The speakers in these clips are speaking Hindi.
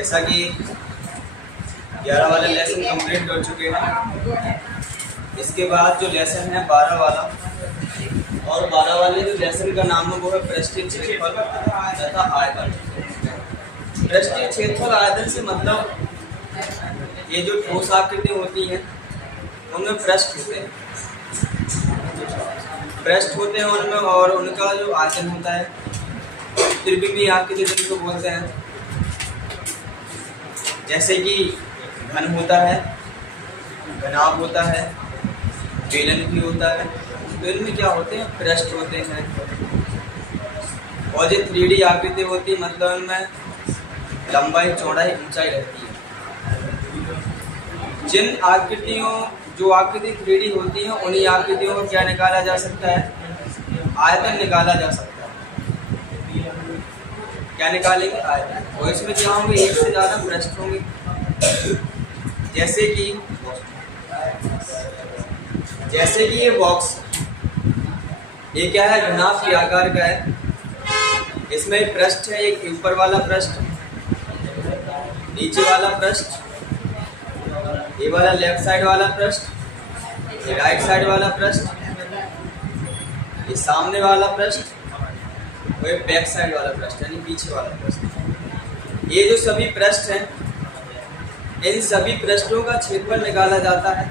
जैसा कि 11 वाला लेसन कंप्लीट कर चुके हैं। इसके बाद जो लेसन है 12 वाला, और 12 वाले जो लेसन का नाम है वो है पृष्ठीय क्षेत्रफल तथा आयतन। पृष्ठीय क्षेत्रफल आयतन से मतलब ये जो ठोस आकृति होती हैं उनमें पृष्ठ होते हैं उनमें, और उनका जो आयतन होता है त्रिविमीय आकृति जिनको बोलते हैं। जैसे कि घन होता है, घनाभ होता है, बेलन भी होता है, तो इनमें क्या होते हैं पृष्ठ होते हैं। और जो 3D आकृति होती है मतलब इनमें लंबाई चौड़ाई ऊंचाई रहती है। जिन आकृतियों जो आकृति 3D होती है उन्हीं आकृतियों को क्या निकाला जा सकता है, आयतन निकाला जा सकता है। क्या निकालेंगे, आयतन। और इसमें क्या होंगे, एक से ज़्यादा पृष्ठ होंगे। जैसे कि ये बॉक्स, ये क्या है, घनाभ के आकार का है। इसमें पृष्ठ है, एक ऊपर वाला पृष्ठ, नीचे वाला पृष्ठ, ये वाला लेफ्ट साइड वाला पृष्ठ, ये राइट साइड वाला पृष्ठ, ये सामने वाला पृष्ठ, और ये बैक साइड वाला पृष्ठ यानी पीछे वाला पृष्ठ। ये जो सभी पृष्ठ हैं, इन सभी पृष्ठों का क्षेत्रफल निकाला जाता है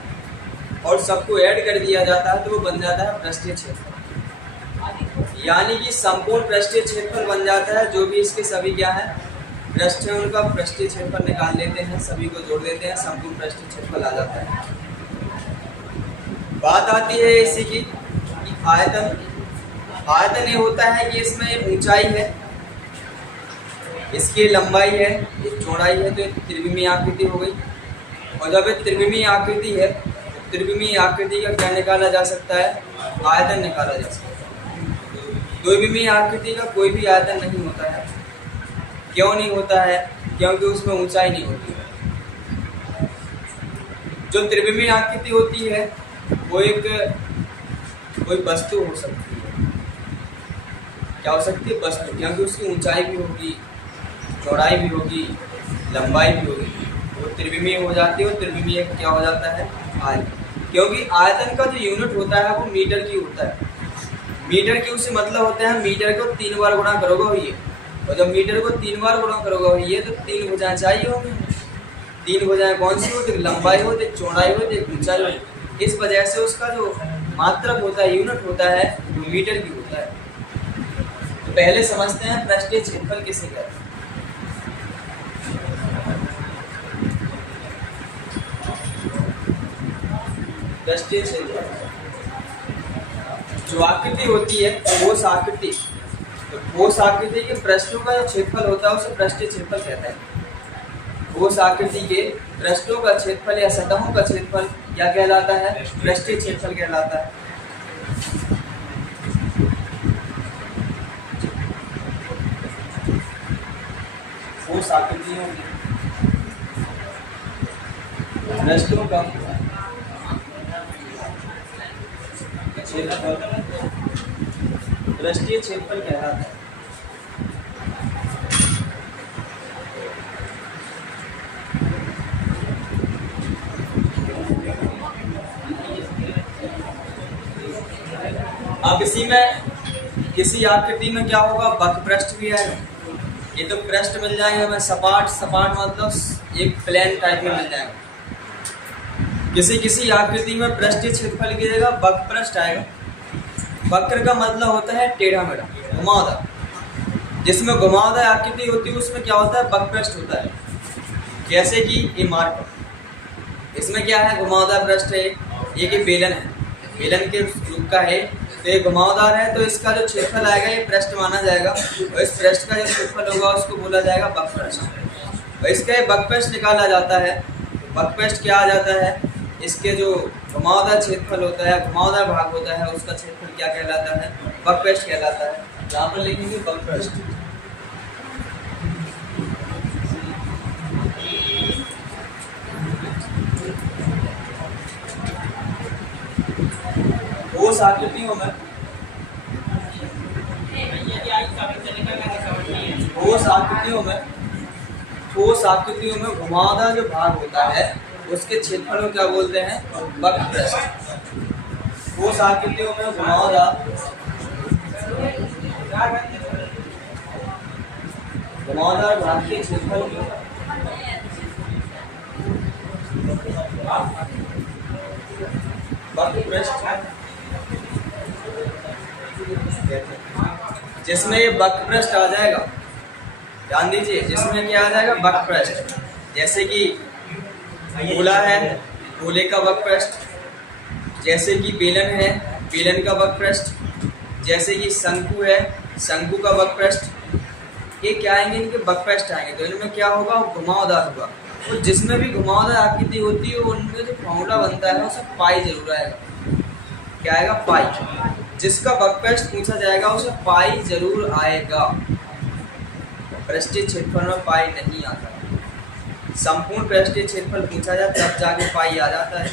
और सबको ऐड कर दिया जाता है तो वो बन जाता है पृष्ठीय क्षेत्रफल। यानी कि संपूर्ण पृष्ठीय क्षेत्रफल बन जाता है। जो भी इसके सभी क्या है पृष्ठ हैं उनका पृष्ठीय क्षेत्रफल निकाल लेते हैं, सभी को जोड़ देते हैं, संपूर्ण पृष्ठीय क्षेत्रफल आ जाता है। बात आती है इसी की आयतन। आयतन ये होता है कि इसमें ऊंचाई है, इसकी लंबाई है, ये चौड़ाई है, तो त्रिविमीय आकृति हो गई। और जब ये त्रिविमीय आकृति है तो त्रिविमीय आकृति का क्या निकाला जा सकता है, आयतन निकाला जा सकता है। द्विविमीय आकृति का कोई भी आयतन नहीं होता है। क्यों नहीं होता है, क्योंकि उसमें ऊंचाई नहीं होती है। जो त्रिविमीय आकृति होती है वो एक कोई वस्तु हो सकती है। क्या हो सकती है, वस्तु, क्योंकि उसकी ऊंचाई भी होगी, चौड़ाई भी होगी, लंबाई भी होगी, वो त्रिविमीय हो जाती है। और त्रिविमीय क्या हो जाता है, आयतन। क्योंकि आयतन का जो यूनिट होता है वो मीटर की होता है। मीटर की उससे मतलब होता है मीटर को 3 बार गुणा करोगे हुई, और जब मीटर को 3 बार गुणा करोगे हुई है तो 3 भुजाएं चाहिए होंगी। 3 भुजाएं कौन सी होती, लंबाई हो, एक चौड़ाई हो, एक ऊंचाई हो। इस वजह से उसका जो मात्रक होता है, यूनिट होता है, वो मीटर की होता है। तो पहले समझते हैं पृष्ठीय क्षेत्रफल किसे कहते हैं। पृष्ठीय क्षेत्रफल जो आकृति होती है ठोस आकृति, तो ठोस आकृति के पृष्ठों का जो क्षेत्रफल होता है उसे पृष्ठीय क्षेत्रफल कहते हैं। ठोस आकृति के पृष्ठों का क्षेत्रफल या सतहों का क्षेत्रफल क्या कहलाता है, पृष्ठीय क्षेत्रफल कहलाता है। ठोस आकृतियों के पृष्ठों का क्षेत्रफल पृष्ठीय क्षेत्रफल कहलाता है। अब इसी में किसी आकृति में क्या होगा, वक्र पृष्ठ भी है। ये तो पृष्ठ मिल जाएंगे हमें सपाट मतलब एक प्लेन टाइप में मिल जाएगा। किसी आकृति में पृष्ठीय क्षेत्रफल की जगह वक्र पृष्ठ आएगा। वक्र का मतलब होता है टेढ़ा मेढ़ा, घुमावदार। जिसमें घुमावदार आकृति होती है उसमें क्या होता है, वक्र पृष्ठ होता है। जैसे कि ये मार्ग, इसमें क्या है, घुमावदार पृष्ठ है। ये बेलन है, बेलन के रूप का है, तो ये घुमावदार है, तो इसका जो क्षेत्रफल आएगा ये पृष्ठ माना जाएगा। और इस पृष्ठ का जो क्षेत्रफल होगा उसको बोला जाएगा वक्र पृष्ठ। और इसका ये वक्र पृष्ठ निकाला जाता है। वक्र पृष्ठ क्या आ जाता है, इसके जो घुमावदार क्षेत्रफल होता है, घुमावदार भाग होता है, उसका क्षेत्रफल क्या कहलाता है, वक्र पृष्ठ कहलाता है। यहाँ पर लिखेंगे वक्र पृष्ठ। ठोस आकृतियों में ठोस ठोस आकृतियों में घुमावदार जो भाग होता है उसके क्षेत्रफल को क्या बोलते हैं? वक्रपृष्ठ। ठोस आकृतियों में घुमावदार भाग के क्षेत्रफल को वक्रपृष्ठ, जिसमें ये वक्रपृष्ठ आ जाएगा, ध्यान दीजिए, जिसमें क्या आ जाएगा? वक्रपृष्ठ। जैसे कि गोला है, गोले का वक्रपृष्ठ, जैसे कि बेलन है, बेलन का वक्रपृष्ठ, जैसे कि शंकु है, शंकु का वक्रपृष्ठ, ये क्या आएंगे? इनके वक्रपृष्ठ आएंगे। तो इनमें क्या होगा? घुमावदार होगा। तो जिसमें भी घुमावदार आकृति होती है उनमें जो फॉर्मूला बनता है उसमें पाई जरूर आएगा। क्या आएगा? पाई। जिसका वक्रपृष्ठ पूछा जाएगा उसे पाई जरूर आएगा। पृष्ठीय क्षेत्रफल में पाई नहीं आता। संपूर्ण पृष्ठीय क्षेत्रफल पूछा जाए तब जाके पाई आ जाता है।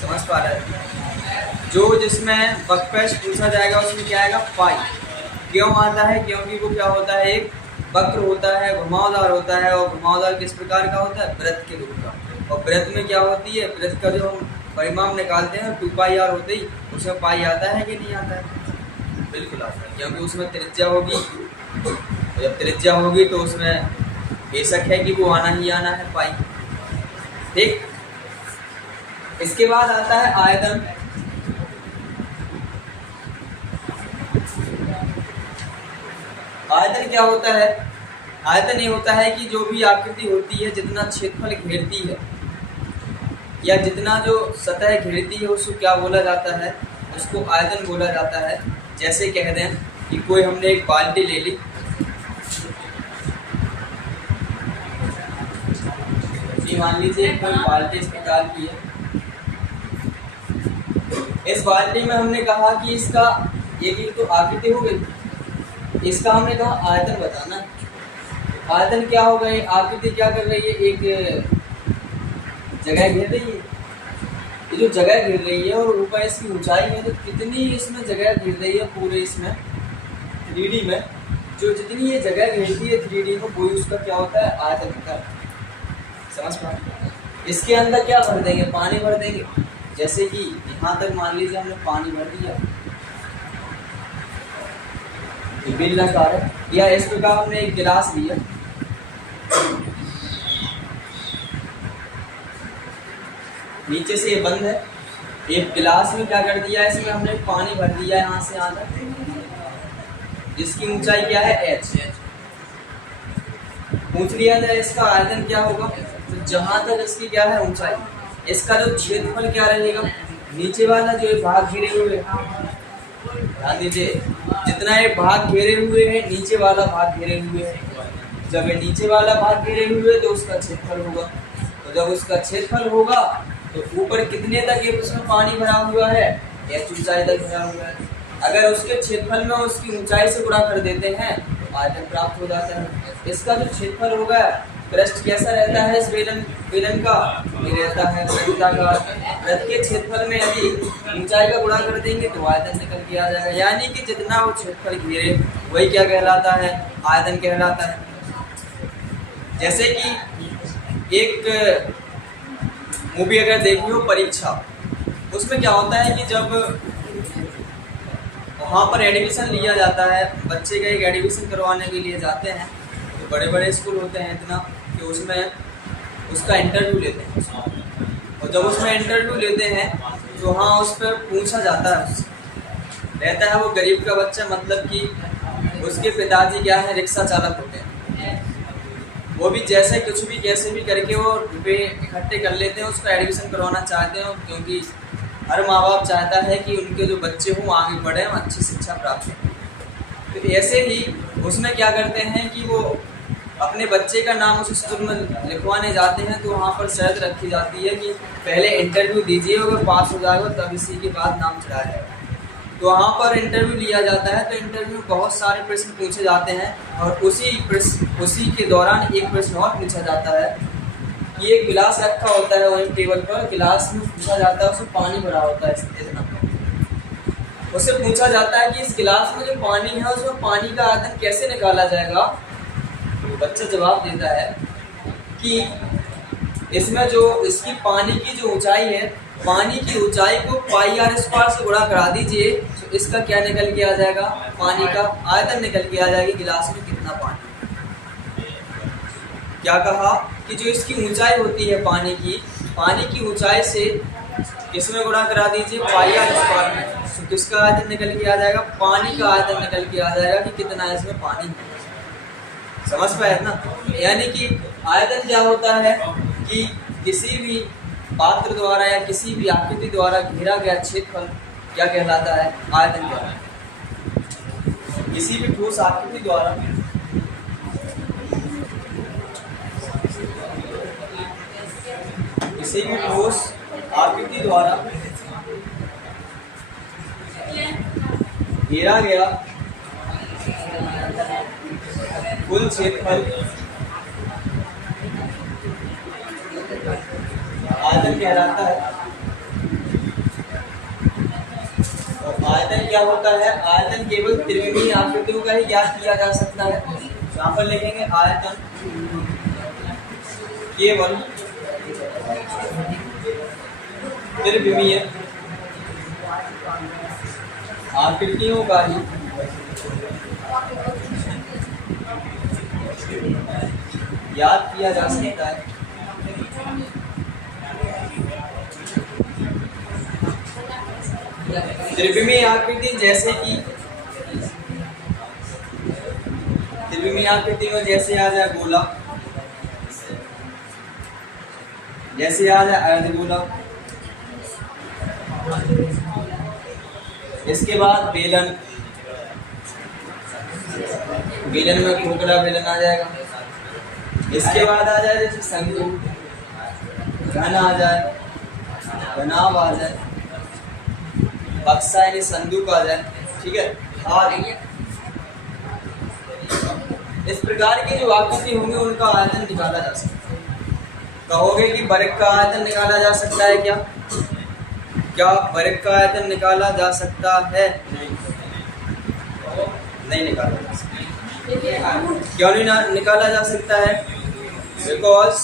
समझ पा रहे हैं? जो जिसमें वक्रपृष्ठ पूछा जाएगा उसमें क्या आएगा? पाई। क्यों आता है? क्योंकि वो क्या होता है? एक वक्र होता है, घुमावदार होता है। और घुमावदार किस प्रकार का होता है? वृत्त के रूप का। और वृत्त में क्या होती है? वृत्त का जो हम परिमाण निकालते हैं 2πr होते ही उसमें पाई आता है कि नहीं आता है? बिल्कुल आता है, क्योंकि उसमें त्रिज्या होगी। जब त्रिज्या होगी तो उसमें बेशक है कि वो आना ही आना है, पाई। ठीक। इसके बाद आता है आयतन। आयतन क्या होता है? आयतन ये होता है कि जो भी आकृति होती है, जितना क्षेत्रफल घेरती है या जितना जो सतह घेरती है उसको क्या बोला जाता है? उसको आयतन बोला जाता है। जैसे कह दें कि कोई हमने एक बाल्टी ले ली, मान लीजिए कोई बाल्टी इस प्रकार की है। इस बाल्टी में हमने कहा कि इसका एक तो आकृति हो गई, इसका हमने कहा आयतन बताना। आयतन क्या हो गई? आकृति क्या कर रही है? एक जगह घेर रही है। ये जो जगह घेर रही है और ऊपर इसकी ऊंचाई है, तो कितनी इसमें जगह घेर रही है पूरे इसमें 3D में, जो जितनी ये जगह घेरती है 3D में, कोई उसका क्या होता है? आयतन होता है। समझ पा? इसके अंदर क्या भर देंगे? पानी भर देंगे। जैसे कि यहाँ तक मान लीजिए हमने पानी भर दिया, बेलनाकार है, या इस प्रकार हमने एक गिलास लिया, नीचे से ये बंद है, एक गिलास में क्या कर दिया? इसमें हमने पानी भर दिया यहाँ से यहाँ तक, जिसकी ऊंचाई क्या है? h। पूछ लिया जाए इसका आयतन क्या होगा, तो जहां तक इसकी क्या है? ऊंचाई, इसका जो क्षेत्रफल क्या रहेगा? नीचे वाला जो भाग घेरे हुए, ध्यान दीजिए, जितना ये भाग घेरे हुए है, नीचे वाला भाग घेरे हुए है, जब ये नीचे वाला भाग घेरे हुए तो उसका क्षेत्रफल होगा। तो जब उसका क्षेत्रफल होगा तो ऊपर कितने तक ये उसमें पानी भरा हुआ है? h ऊंचाई तक भरा हुआ है। अगर उसके क्षेत्रफल में उसकी ऊंचाई से गुणा कर देते हैं तो आयतन प्राप्त हो जाता है। इसका जो क्षेत्रफल होगा, पृष्ठ कैसा रहता है इस बेलन का? ये रहता है वृत्ताकार। वृत्त के क्षेत्रफल में यदि ऊंचाई का गुणा कर देंगे तो आयतन निकल के आ जाएगा। यानी कि जितना वो क्षेत्रफल घेरे वही क्या कहलाता है? आयतन कहलाता है। जैसे कि एक मूवी अगर देखी हो परीक्षा, उसमें क्या होता है कि जब वहाँ पर एडमिशन लिया जाता है, बच्चे का एक एडमिशन करवाने के लिए जाते हैं, तो बड़े बड़े स्कूल होते हैं इतना कि उसमें उसका इंटरव्यू लेते हैं। और जब उसमें इंटरव्यू लेते हैं तो हाँ उस पर पूछा जाता है, रहता है वो गरीब का बच्चा, मतलब कि उसके पिताजी क्या है? रिक्शा चालक होते हैं। वो भी जैसे कुछ भी कैसे भी करके वो रुपये इकट्ठे कर लेते हैं, उसका एडमिशन करवाना चाहते हैं, क्योंकि हर माँ बाप चाहता है कि उनके जो बच्चे हों आगे बढ़ें और अच्छी शिक्षा प्राप्त करें। तो ऐसे ही उसमें क्या करते हैं कि वो अपने बच्चे का नाम उस स्कूल में लिखवाने जाते हैं, तो वहाँ पर शर्त रखी जाती है कि पहले इंटरव्यू दीजिए, अगर पास हो जाएगा तब इसी के बाद नाम चढ़ाया जाएगा। तो वहाँ पर इंटरव्यू लिया जाता है, तो इंटरव्यू में बहुत सारे प्रश्न पूछे जाते हैं, और उसी के दौरान एक प्रश्न और पूछा जाता है कि एक गिलास रखा होता है वहीं टेबल पर, गिलास में पूछा जाता है, उसमें पानी भरा होता है इतना। उससे पूछा जाता है कि इस गिलास में जो पानी है उसमें पानी का आयतन कैसे निकाला जाएगा। तो बच्चा जवाब देता है कि इसमें जो इसकी पानी की जो ऊंचाई है, पानी की ऊंचाई को पाई आर स्क्वायर से गुणा करा दीजिए तो इसका क्या निकल के आ जाएगा, पानी का आयतन निकल के आ जाएगी, गिलास में कितना पानी। क्या कहा कि जो इसकी ऊंचाई होती है पानी की ऊंचाई से किसमें गुणा करा दीजिए, पाई आर स्क्वायर में, तो किसका आयतन निकल के आ जाएगा, पानी का आयतन निकल के आ जाएगा कि कितना है इसमें पानी है। समझ पाए ना। यानी कि आयतन क्या होता है कि किसी भी पात्र द्वारा या किसी भी आकृति द्वारा घेरा गया क्षेत्रफल क्या कहलाता है, आयतन कहलाता है। किसी भी ठोस आकृति द्वारा घेरा गया कुल क्षेत्रफल आयतन कहलाता है। और आयतन क्या होता है, आयतन केवल त्रिविमीय आकृतियों का ही ज्ञात किया जा सकता है। यहाँ पर लिखेंगे आयतन केवल त्रिविमीय आकृतियों का ही याद किया जा सकता है। त्रिविमीय आकृति जैसे कि त्रिविमीय आकृति में जैसे आ जाए गोला, जैसे आ जाए अर्धगोला, इसके बाद बेलन, बेलन में खोखला बेलन आ जाएगा। इसके बाद आ जाए जैसे शंकु, घन आ जाए, घनाभ आ जाए, बक्सा यानी संदूक आ जाए, ठीक है। और इस प्रकार की जो आकृति होंगी उनका आयतन निकाला जा सकता है। कहोगे कि वर्ग का आयतन निकाला जा सकता है क्या? क्या वर्ग का आयतन निकाला जा सकता है? नहीं निकाला जा सकता। क्यों नहीं निकाला जा सकता है? Because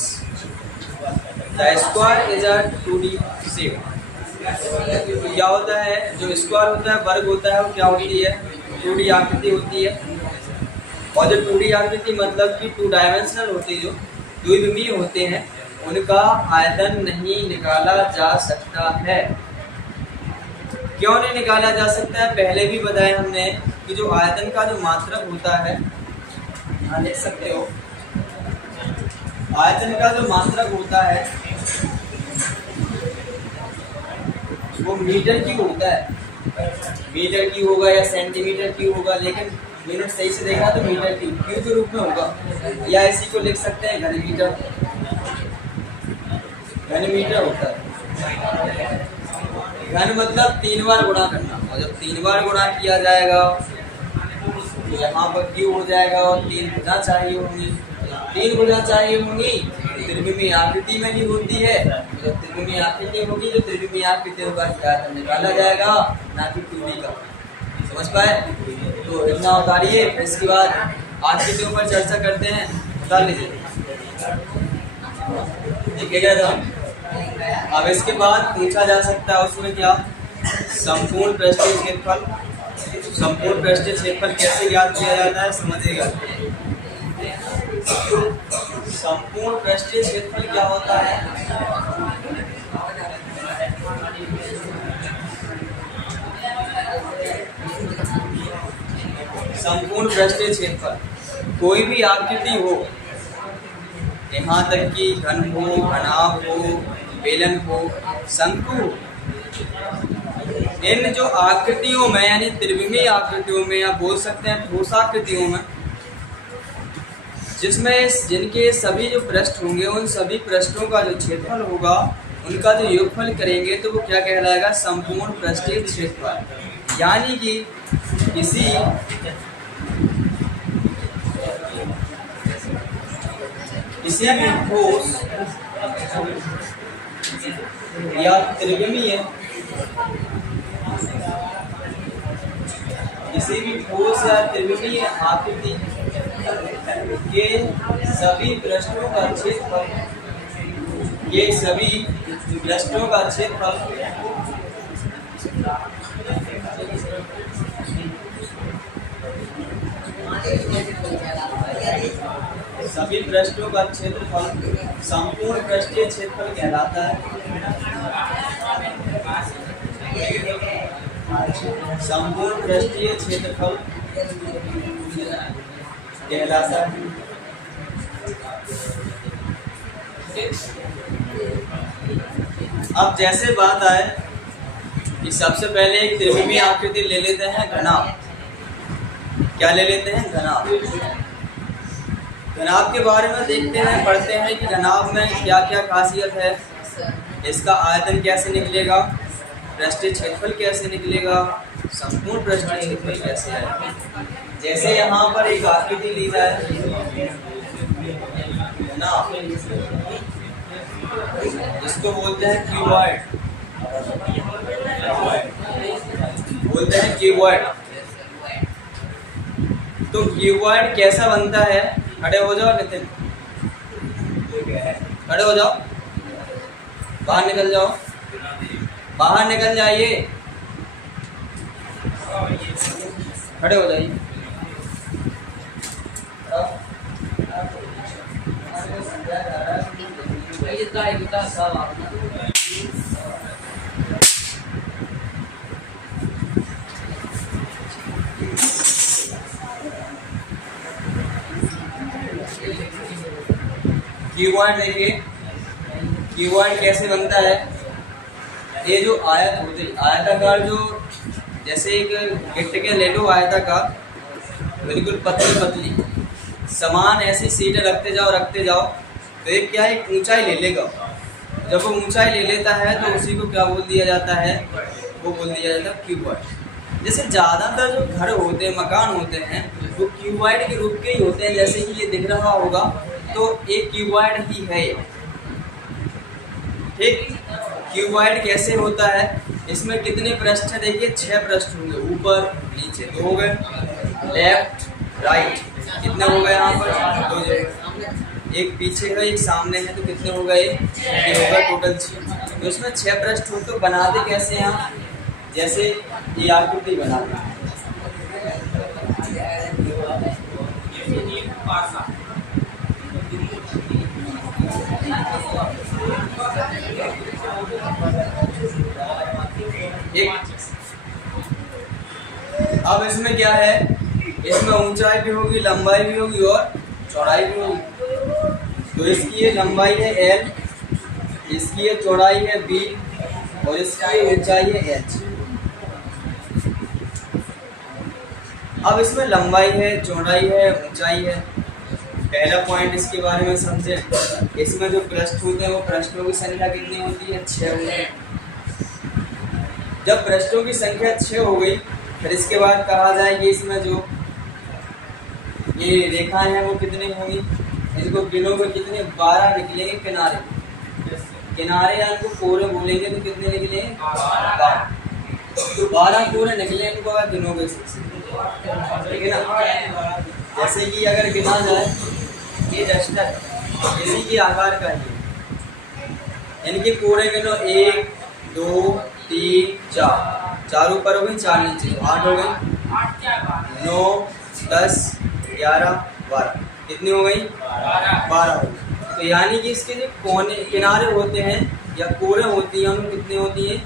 the square is a 2D shape. क्या होता है, जो स्क्वायर होता है, वर्ग होता है, वो क्या होती है, 2D आकृति होती है। और जो 2D आकृति मतलब कि 2 डायमेंशनल होती है, जो द्विविमीय होते हैं, उनका आयतन नहीं निकाला जा सकता है। क्यों नहीं निकाला जा सकता है? पहले भी बताया हमने कि जो आयतन का जो मात्रक होता है, यहाँ देख सकते हो, आयतन का जो मात्रक होता है वो मीटर की होता है। मीटर की होगा या सेंटीमीटर की होगा, लेकिन यूनिट सही से देखा तो मीटर की क्यू के रूप में होगा, या इसी को लिख सकते हैं घन मीटर। घन मीटर होता है। घन मतलब 3 बार गुणा करना, और जब 3 बार गुणा किया जाएगा तो यहाँ पर क्यू हो जाएगा और 3 भुजा चाहिए होंगी। 3 भुजा चाहिए होंगी त्रिविमीय आकृति में भी होती है। जो त्रिविमीय आकृति होगी, जो त्रिविमीय आकृतियों का आयतन निकाला जाएगा, ना कि 2D का। समझ पाए? तो इतना उतारिए, फिर इसके बाद आकृतियों पर चर्चा करते हैं। उतार लीजिए, देखिएगा जब। अब इसके बाद पूछा जा सकता है उसमें क्या, संपूर्ण पृष्ठीय क्षेत्रफल। संपूर्ण पृष्ठीय क्षेत्रफल कैसे ज्ञात किया जाता है, समझिएगा। संपूर्ण पृष्ठीय क्षेत्रफल क्या होता है? संपूर्ण पृष्ठीय क्षेत्रफल कोई भी आकृति हो, यहाँ तक कि घन हो, घनाभ हो, बेलन हो, शंकु, इन जो आकृतियों में यानी त्रिविमीय आकृतियों में, या बोल सकते हैं ठोस आकृतियों में, जिसमें जिनके सभी जो पृष्ठ होंगे, उन सभी पृष्ठों का जो क्षेत्रफल होगा, उनका जो योगफल करेंगे तो वो क्या कहलाएगा, संपूर्ण पृष्ठीय क्षेत्रफल। यानी कि किसी भी ठोस या त्रिविमीय, किसी भी ठोस या त्रिविमीय आकृति ये सभी पृष्ठों का क्षेत्रफल, ये सभी पृष्ठों का क्षेत्रफल सभी पृष्ठों का क्षेत्रफल संपूर्ण पृष्ठीय क्षेत्रफल कहलाता है। संपूर्ण पृष्ठीय क्षेत्रफल कहलाता है। अब जैसे बात आए कि सबसे पहले एक त्रिविमीय आकृति ले लेते हैं घनाभ। क्या ले लेते हैं? घनाभ। घनाभ के बारे में देखते हैं, पढ़ते हैं कि घनाभ में क्या क्या खासियत है, इसका आयतन कैसे निकलेगा, पृष्ठीय क्षेत्रफल कैसे निकलेगा, संपूर्ण पृष्ठीय क्षेत्रफल कैसे है। जैसे यहाँ पर एक आकृति ली जाए घनाभ, इसको बोलते हैं क्यूबॉइड, बोलते हैं क्यूबॉइड। तो क्यूबॉइड कैसा बनता है? खड़े हो जाओ नितिन, खड़े हो जाओ, बाहर निकल जाओ, बाहर निकल जाइए, खड़े हो जाइए। क्यूबॉइड देखिए, क्यूबॉइड कैसे बनता है? ये जो आयत होती है, आयताकार, जो जैसे एक गिट्ट के ले लो आयताकार, बिल्कुल पतली पतली समान ऐसी सीटें रखते जाओ, तो एक क्या है, ऊंचाई ले लेगा। जब वो ऊंचाई ले लेता है तो उसी को क्या बोल दिया जाता है? वो बोल दिया जाता है क्यूबॉइड। जैसे ज़्यादातर जो घर होते हैं, मकान होते हैं, वो क्यूबॉइड के रूप के ही होते हैं। जैसे कि ये दिख रहा होगा तो एक क्यूबॉइड ही है ये, ठीक। क्यूबॉइड कैसे होता है? इसमें कितने पृष्ठ हैं? देखिए 6 पृष्ठ होंगे, ऊपर नीचे 2 हो गए, लेफ्ट राइट कितने हो गए? यहाँ पर 2 जगह, एक पीछे है एक सामने है, तो कितने हो गए? ये होगा टोटल 6। तो इसमें 6 पृष्ठ हो, तो बनाते कैसे हैं हम? जैसे ये आकृति बनाते हैं, अब इसमें क्या है? इसमें ऊंचाई भी होगी, लंबाई भी होगी और चौड़ाई भी होगी। तो इसकी ये लंबाई है L, इसकी ये चौड़ाई है B और इसकी ये ऊंचाई है H। अब इसमें लंबाई है, चौड़ाई है, ऊंचाई है। पहला पॉइंट इसके बारे में समझे। इसमें जो पृष्ठ होते हैं वो पृष्ठों की संख्या कितनी होती है? 6 होती है। जब पृष्ठों की संख्या 6 हो गई, फिर इसके बाद कहा जाएगी इसमें जो ये रेखाएं हैं वो कितनी होंगी? इनको गिनोगे कितने? 12 निकलेंगे किनारे। किनारे या इनको कोरे बोलेंगे तो कितने निकलेंगे? 12। तो 12 कोरे निकले, इनको अगर गिनोगे, ठीक है ना। जैसे कि अगर गिना जाए, ये डस्टर इसी के आकार का है, इनके कोरे गिनो 1 2 3 4 ऊपर हो गए, 4 नीचे, 8 हो गए, 9 10 11 12, कितनी हो गई? 12 हो गई। तो यानी कि इसके जो कोने किनारे होते हैं या कोरे होती हैं, उनमें कितनी होती हैं?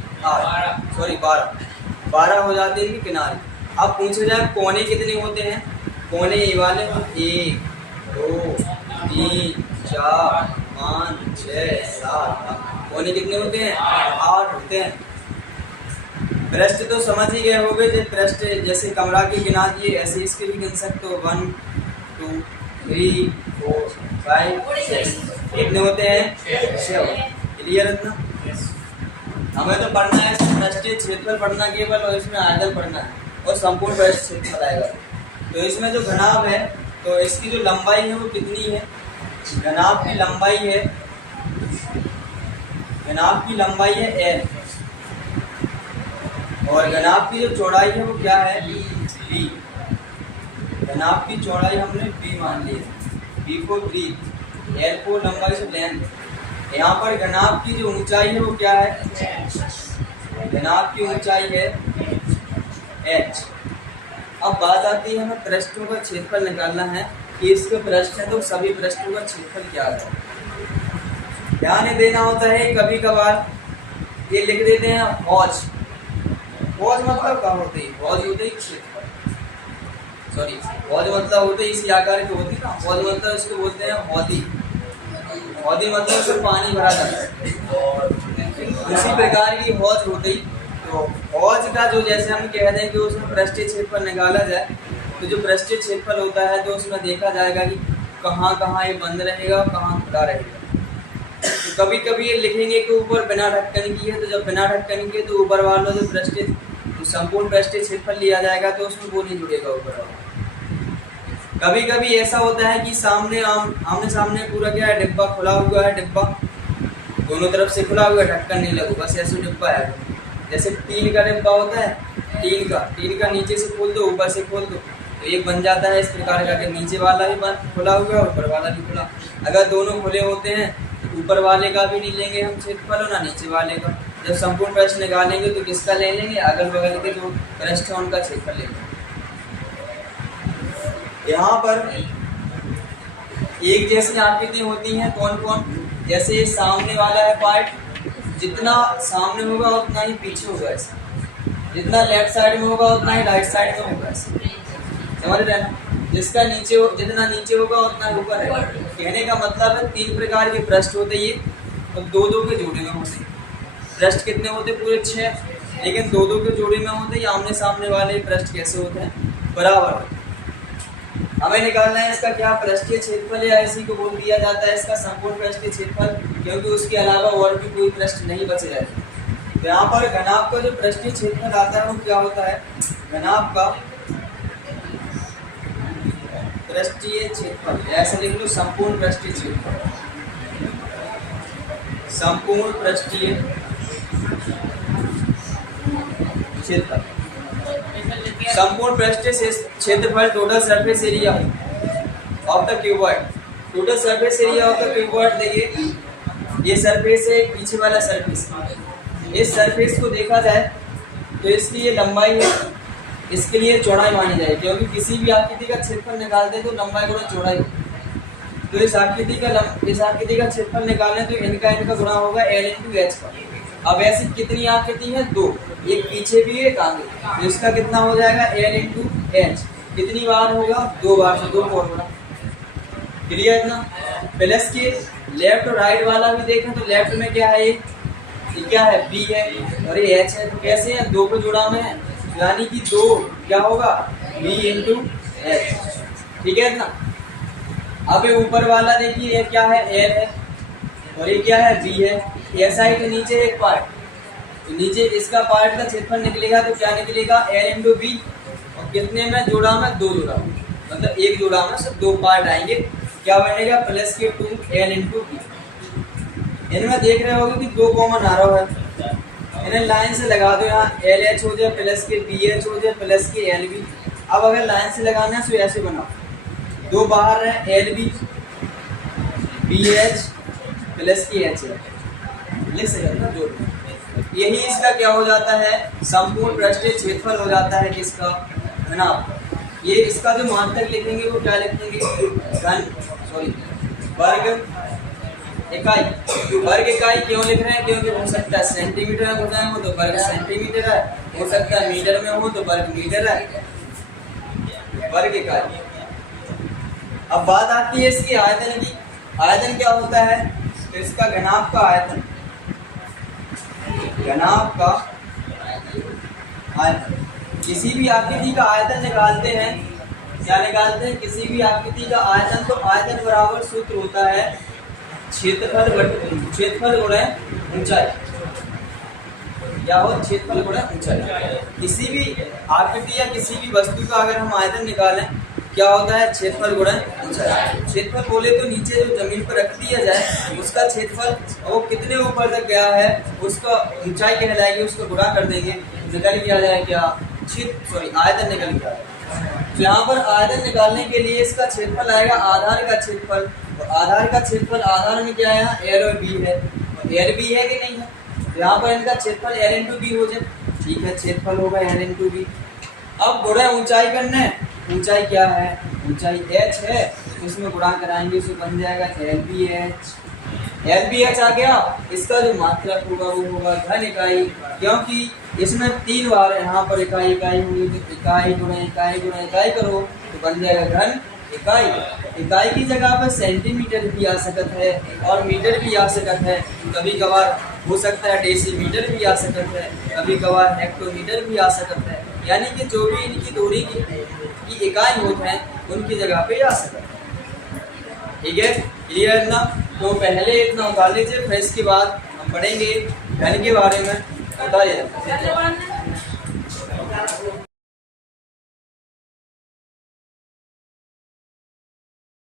12 हो जाते हैं इनके किनारे। अब पूछे जाए कोने कितने होते हैं? कोने ये वाले 1 2 3 4 5 6 7 कोने कितने होते हैं? 8 होते हैं। पृष्ठ तो समझ ही गए होंगे, जो पृष्ठ जैसे कमरा की गिना दिए, ऐसे इसके भी गिन सकते हो। 1 2 3 4 5 6 कितने होते हैं? 6। क्लियर है ना? हमें तो पढ़ना है पृष्ठीय क्षेत्रफल पढ़ना केवल, और इसमें आयतन पढ़ना है और संपूर्ण पृष्ठ क्षेत्रफल आएगा। तो इसमें जो घनाभ है, तो इसकी जो लंबाई है वो कितनी है? घनाभ की लंबाई है, घनाभ की लंबाई है L, और घनाभ की जो चौड़ाई है वो क्या है? B। घनाभ की चौड़ाई हमने b मान ली है, b को ब्रीथ, l को लंबाई से लेंथ। यहाँ पर घनाभ की जो ऊंचाई है वो क्या है, घनाभ की ऊंचाई है h। अब बात आती है हमें पृष्ठों का क्षेत्रफल निकालना है कि इसके पृष्ठ है तो सभी पृष्ठों का क्षेत्रफल क्या है। ध्यान देना होता है, कभी कभार ये लिख देते हैं हौज। हौज मतलब क्या होती है, हौज होते ही क्षेत्रफल, सॉरी हौज मतलब होते ही इसी आकार की होती ना, हौज मतलब इसको बोलते हैं हौदी। हौदी मतलब उसमें पानी भरा जाता है, उसी प्रकार की हौज होती। तो हौज का जो जैसे हम कहते हैं कि उसमें पृष्ठीय क्षेत्रफल निकाला जाए, तो जो पृष्ठीय क्षेत्रफल होता है तो उसमें देखा जाएगा कि कहाँ कहाँ ये बंद रहेगा और कहाँ खुला रहेगा। तो कभी कभी ये लिखेंगे कि ऊपर बिना ढक्कन की है, तो जब बिना ढक्कन की है तो ऊपर वाला जो पृष्ठीय संपूर्ण पृष्ठीय क्षेत्रफल लिया जाएगा तो उसमें वो नहीं जुड़ेगा ऊपर वाला। कभी कभी ऐसा होता है कि सामने आमने सामने पूरा क्या है, डिब्बा खुला हुआ है, डिब्बा दोनों तरफ से खुला हुआ है, ढक्कन नहीं लगा, बस ऐसे डिब्बा है। जैसे टीन का डिब्बा होता है, टीन का नीचे से खोल दो ऊपर से खोल दो तो एक बन जाता है इस प्रकार का कि नीचे वाला भी बंद खुला हुआ है ऊपर वाला भी खुला। अगर दोनों खुले होते हैं तो ऊपर वाले का भी नहीं लेंगे हम क्षेत्रफल और ना नीचे वाले का। जब संपूर्ण पृष्ठ निकालेंगे तो किसका ले लेंगे, अगल बगल के जो पृष्ठ है उनका क्षेत्रफल लेंगे। यहाँ पर एक जैसी आकृति होती हैं, कौन कौन, जैसे सामने वाला है पार्ट, जितना सामने होगा उतना ही पीछे होगा ऐसा, जितना लेफ्ट साइड में होगा उतना ही राइट साइड में होगा ऐसा, समझ रहे ना। जिसका नीचे जितना नीचे होगा उतना ऊपर है। कहने का मतलब है 3 प्रकार के पृष्ठ होते ये, और 2-2 के जोड़े में होते। पृष्ठ कितने होते, पूरे 6, लेकिन 2-2 के जोड़े में होते। आमने सामने वाले पृष्ठ कैसे होते हैं, बराबर। हमें निकालना है इसका क्या पृष्ठीय क्षेत्रफल, या इसी को बोल दिया जाता है इसका संपूर्ण पृष्ठीय क्षेत्रफल, क्योंकि उसके अलावा और भी कोई पृष्ठ नहीं बचे रहते। तो यहाँ पर घनाभ का जो पृष्ठीय क्षेत्रफल आता है वो क्या होता है, घनाभ का पृष्ठीय क्षेत्रफल, ऐसे लिख लो संपूर्ण पृष्ठीय क्षेत्रफल, संपूर्ण पृष्ठीय क्षेत्रफल। संपूर्ण पृष्ठीय क्षेत्रफल total surface area of the cuboid, total surface area of the cuboid. देखिए ये सरफेस है, पीछे वाला सरफेस, इस सरफेस को देखा जाए तो इसकी ये लंबाई है, इसके लिए चौड़ाई मानी जाए, क्योंकि किसी भी आकृति का क्षेत्रफल निकालते तो लंबाई गुणा चौड़ाई। तो इस आकृति का क्षेत्रफल निकालने तो इनका गुणा होगा L × H का। अब ऐसी कितनी आकृति है, 2, एक पीछे भी एक आगे, तो इसका कितना हो जाएगा L × H। कितनी बार होगा, 2 बार से 2 फॉर्मूला क्लियर है ना। प्लस के लेफ्ट और राइट वाला भी देखें तो लेफ्ट में क्या है, ये क्या है, B है और ये H है, तो कैसे है, 2 को जुड़ा में है, यानी कि 2 क्या होगा, B × H, ठीक है ना। अब ये ऊपर वाला देखिए ये क्या है, L है और ये क्या है, B है। ऐसा ही तो नीचे एक पार्ट, तो नीचे इसका पार्ट का क्षेत्रफल निकलेगा तो क्या निकलेगा, L × B, और कितने में जोड़ा में, 2 जोड़ा, मतलब एक जोड़ा में सिर्फ 2 पार्ट आएंगे, क्या बनेगा, प्लस के 2L × B। इनमें देख रहे होगे कि 2 कॉमन आ रहा है, इन्हें लाइन से लगा दो, यहाँ LH हो जाए प्लस के BH हो जाए प्लस के LB। अब अगर लाइन से लगाना है तो ऐसे बनाओ, 2 बाहर है, LB BH प्लस के H लिख सकते ना जोड़। यही इसका क्या हो जाता है, संपूर्ण पृष्ठीय क्षेत्रफल हो जाता है किसका, घनाभ। ये इसका जो मात्रक लिखेंगे वो क्या लिखेंगे, वर्ग इकाई। वर्ग इकाई क्यों लिख रहे हैं, क्योंकि हो सकता है सेंटीमीटर में हो जाए हो तो वर्ग सेंटीमीटर है, हो सकता है मीटर में हो तो वर्ग मीटर है, वर्ग इकाई। अब बात आती है इसकी आयतन की। आयतन क्या होता है, तो इसका घनाभ का आयतन, घनाभ का आयतन। किसी भी आकृति का आयतन निकालते हैं, क्या निकालते हैं, किसी भी आकृति का आयतन, तो आयतन बराबर सूत्र होता है क्षेत्रफल गुणा ऊंचाई, क्या हो, क्षेत्रफल गुणा ऊंचाई। किसी भी आकृति या किसी भी वस्तु का अगर हम आयतन निकालें क्या होता है, क्षेत्रफल गुणा ऊंचाई। क्षेत्रफल बोले तो नीचे जो जमीन पर रख दिया जाए उसका क्षेत्रफल, वो कितने ऊपर तक गया है उसका ऊंचाई कहलाएगी, उसको गुणा कर देंगे, निकल गया जाए क्या, आयतन निकल गया। तो यहाँ पर आयतन निकालने के लिए इसका क्षेत्रफल आएगा आधार का क्षेत्रफल। तो आधार का क्षेत्रफल, आधार में क्या है यहाँ एल और बी है, और एल बी है कि नहीं है, तो यहाँ पर इनका क्षेत्रफल एल इंटू बी हो जाए। ठीक है, क्षेत्रफल होगा एल इंटू बी। अब गुणा ऊंचाई करना है, ऊंचाई क्या है, ऊंचाई h है, तो इसमें गुणा कराएंगे तो बन जाएगा L B H. L B H आ गया, इसका जो मात्रक होगा वो होगा घन इकाई, क्योंकि इसमें 3 बार यहाँ पर इकाई इकाई होगी, तो इकाई गुणा इकाई गुणा इकाई करो तो बन जाएगा घन इकाई। इकाई की जगह पर सेंटीमीटर भी आ सकता है और मीटर भी आ सकता है, कभी कभार हो सकता है डेसीमीटर भी आ सकता है, कभी कभार हेक्टोमीटर भी आ सकता है, यानी कि जो भी इनकी दूरी की इकाई होते हैं उनकी जगह पे आ सकता है। ठीक है, क्लियर ना? तो पहले इतना उतार लीजिए, फिर इसके बाद हम पढ़ेंगे घन के बारे में। उतारिए।